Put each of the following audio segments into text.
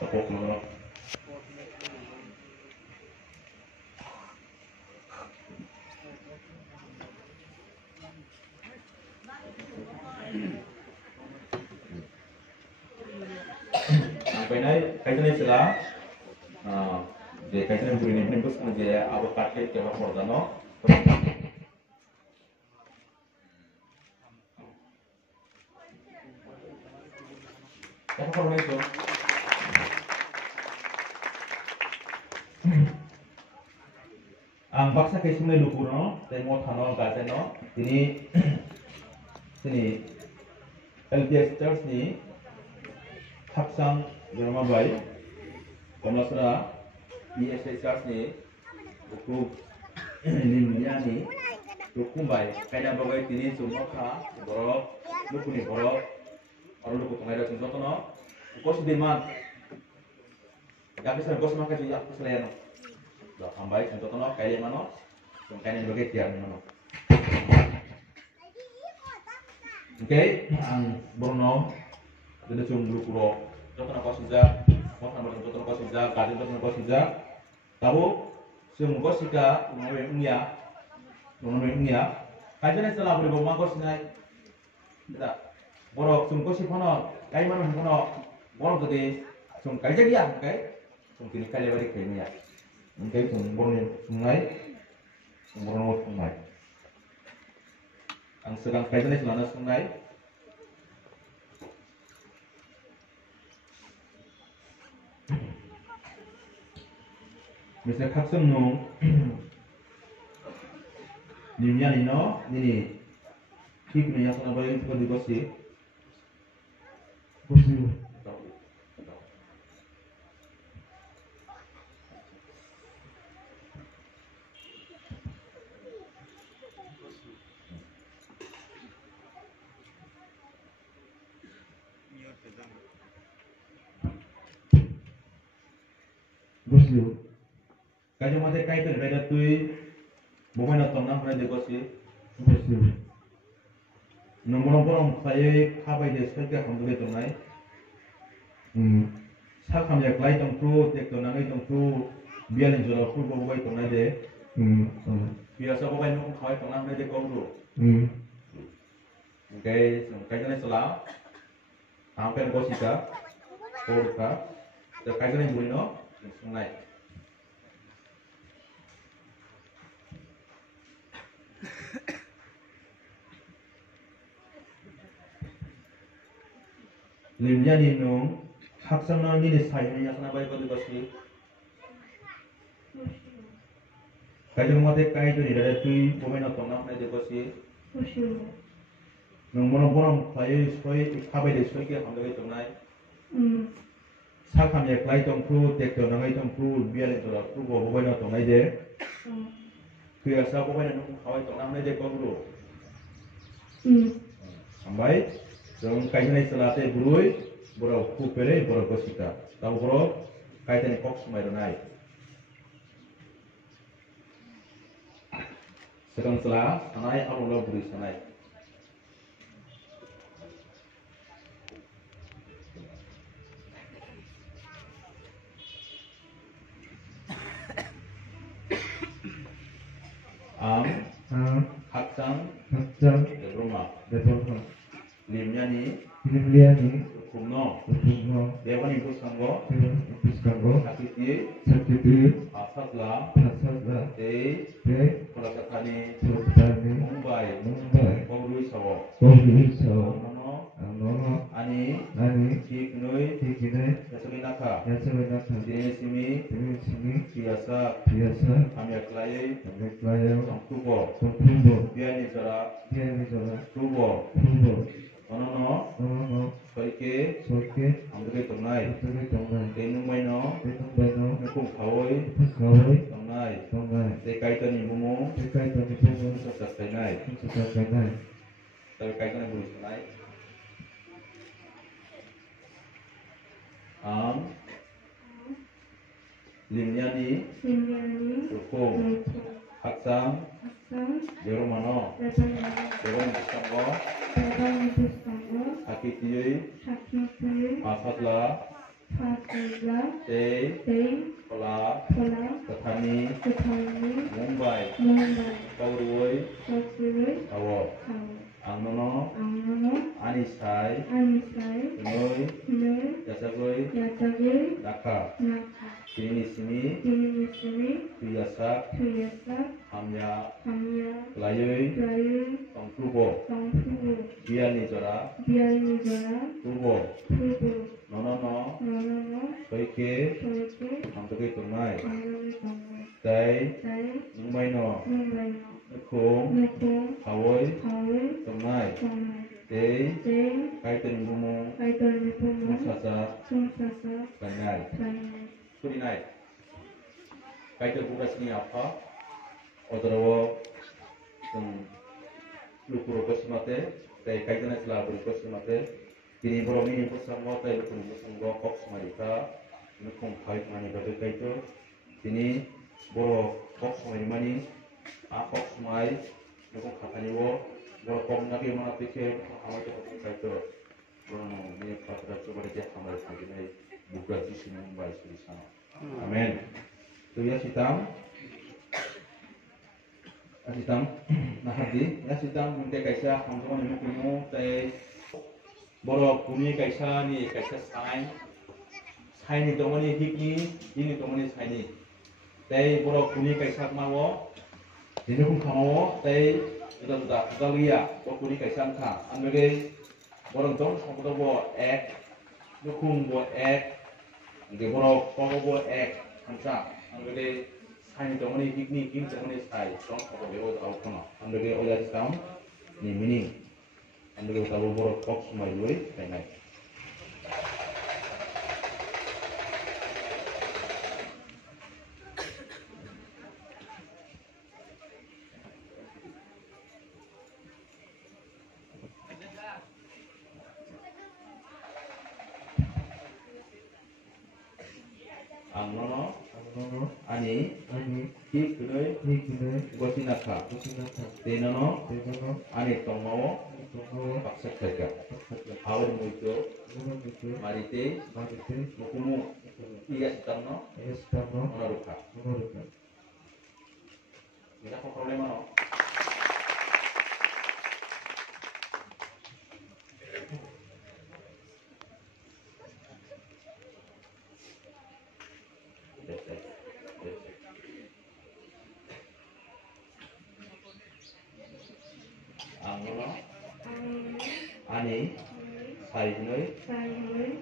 Tepuk dulu. Sampai naik, kaitannya sudah. Jadi kaitannya begini, ini bus menjadi apa pakai kita portano. Apa kalau itu? Ang baksa kay sumay lupo no, tayo mo tano gata no. Sini LPS Church ni Haksang Jeromabay, Komlasra ESA Church ni buku limnya ni Lukumbay. Kaya bagay tini sumaka borok lupu ni borok orang lupu tengah ada contoh no. Kos demand. Tapi saya kos makan juga aku selain. Dah ambai contoh no kayak mana? Kayak yang bagai tiar mana? Okay, ang Borno, ada cuma lupu contoh nak kosija, mau tambah contoh nak kosija, kaden contoh nak kosija. Tahu, semua kosika mengenai unia, kajian setelah beri bawa kosnya, tidak. Borok sum kosi phono kai mano phono borok tadi sum kai jagia kai sum kini kali balik kai niya kai sum borne sungai sum borno sungai ang sedang kai tadi selana sungai misal kapsum no nimnya nino ini ठीक नहीं है अपना भाई इसको देखो सी कुछ kayak macam kayak tu ada tu bukan nak tolong nak देखो सी nomor saya kabai dia sebagai hamil itu naik, sak hamil kelai tongkru, tekton nangai tongkru, biar lenjol aku bawa itu naik deh, biasa bawa itu kau itu naik deh kau tu, okay, kajian selah, hampir kau sika, kau ka, kajian yang bulino, naik. limnya nino haksan ni sayangnya sana baik kau dikasih kajian mata kai tu ni ada tu pemain atau nak ni dikasih nomor saya sesuai kabai dia sesuai kita hamil itu naik sakam ya kelai tongkru tekton nangai tongkru biar itu lah tu bawa pemain atau naik deh biasa pemain itu kau itu nak deh kau dulu sampai Jom kajian setelah itu berui, borok kupere, borok kosika. Tahu borok kajian kok semai donai. Sekarang setelah sanai Allah beri sanai. Haksang, rumah. Limnya ni, kumno, dewan ibu sanggo, sakiti, asatlah, perasaan Mumbai, Kaurui sawo, Nono, ani, Kiknui, Yasaminaka, Simi, biasa, kami aklai, Tubo, biar cara, Tubo, Nono, soike, ambil tongai, tenung maino, nukum kawoi, tongai, sekai tani mumu, sukses tenai, tapi kai tani bulu tenai, limnya ni, hukum, haksang, jeromano, jerom sanggo, sakiti, asatlah, Fatila, Day, Day, Kola, Kola, Kathani, Kutani, Mumbai, Mumbai, Kaurui, Satsuri, Awo, Tau, Angnono, Angano, Anisai, Anisai, Noi, Nur, Yasagoi, Yatagiri, Naka, Naka, Sinisimi, Dinisini, Tuyasak, Tuyasa, Hamya, Hamya, Layoi, Layu, Tongtubo, Tongfu, Bianijora, Bianijara, Tubo, Tubu, Nonono, Nonono, Soike, Soike, Hamtoke Tunai, Angami Tongwe, Dai, Dai, Nungmaino, Nungbaino, Nukung, Nuku, Hawoi, Hawi, Tunai, Tonai, Day, Day, Kaiten Gumu, Kaitan Nipumu, Musasa, Sungsasa, Kanai, Kainai, Kurinai, Kaiten Bugasni apa, Odrowo, Lukuro Kosimate, Day Kaiten Esla Kosimate, Kini Boromi Pusamo, Day Lukuro Pusango, Fox Marika, Nukung Kait Mani Batu Kaito, Kini Boro Fox Mani, Fox Mai, Nukung Kataniwo, Boro Kong Nagi Manapike, Hamatu Kaito, Brono, Ni Patra Subarja, Hamal Kagine, Bugati Sinum by Surisano. Amen. So ya sitam, asitam, nahadi, ya sitam bunte kaisa hamzon ini kumu teh borok kuni kaisa ni kaisa sain ni domani hikni, ini domani sain ni, teh borok kuni kaisa mawo, ini kum kamawo teh sudah liya, borok kuni kaisa angka, ambil borok dong sampai bo ek, nukum bo ek, ini borok komo bo ek, angka. Angge sain domani hikni king domani sai strong for the old outcome angge oya sound ni meaning angge tabu borok fox mai lui kainai angnono ani ki kunoi gosinaka tenono ani tongmawo paksa kerja awal muncul marite mukumu iya sitarno menaruka kita apa problema no angno ani sainoi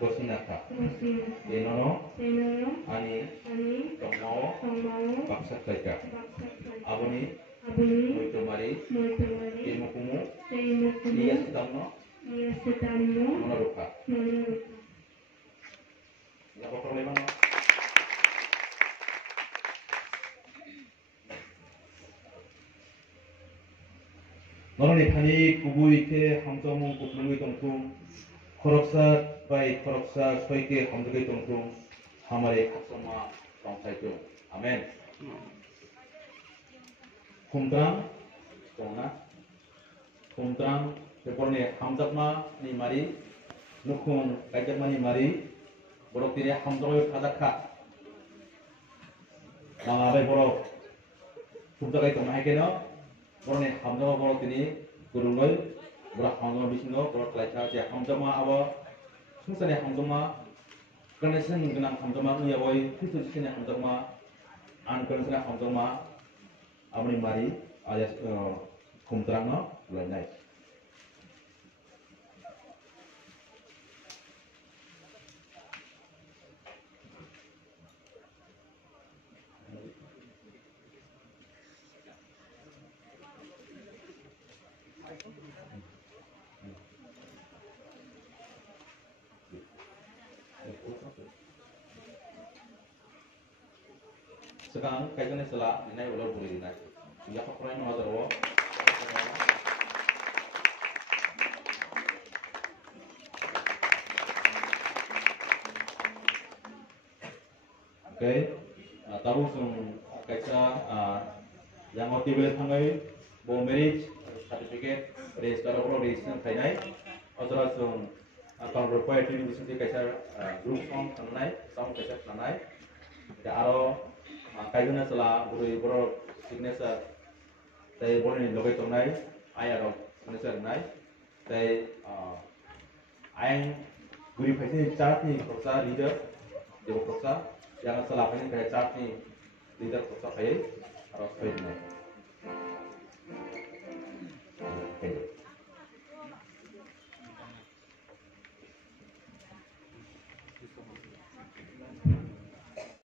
gosinaka tenono ani tongmawo paksa kerja aboni muncul mari ilmukumu iya sitarno menaruka kita apa problema no 너는 판이 구부이케 함정문 구부의 동풍 코럭사 바이 코럭사 소이케 함정의 동풍 하마의 각성마 동사이동 아멘 홈트랑 동나 홈트랑 대본에 함정마 니 말이 누군 가이정마 니 말이 보록들이 함정의 가닥하 망아베 보록 홈트가 동나 해게너 Borne hamzama borok tini kurungoi borak hamzama bisingo borak laika je hamzama abo sungsane hamzama connection genang hamzama iya boy fitu sine hamzama an connection hamzama abni mari alias kumtrangno lainai sekarang kaitannya setelah dinai ular boleh dinai ya apa yang mau terwo oke tahu sung kaisa yang mau boleh tanggai bo marriage certificate register or registration kainai atau sung control point ini bisa kaisa group song tanai song kaisa tanai ya aro kaiguna sala boro signature tai boleh logai tongnai ayaro signature nai tai aing guri phaisi chart ni proksa leader dewa proksa yang sala phani kai chart ni leader proksa kai aro sai nai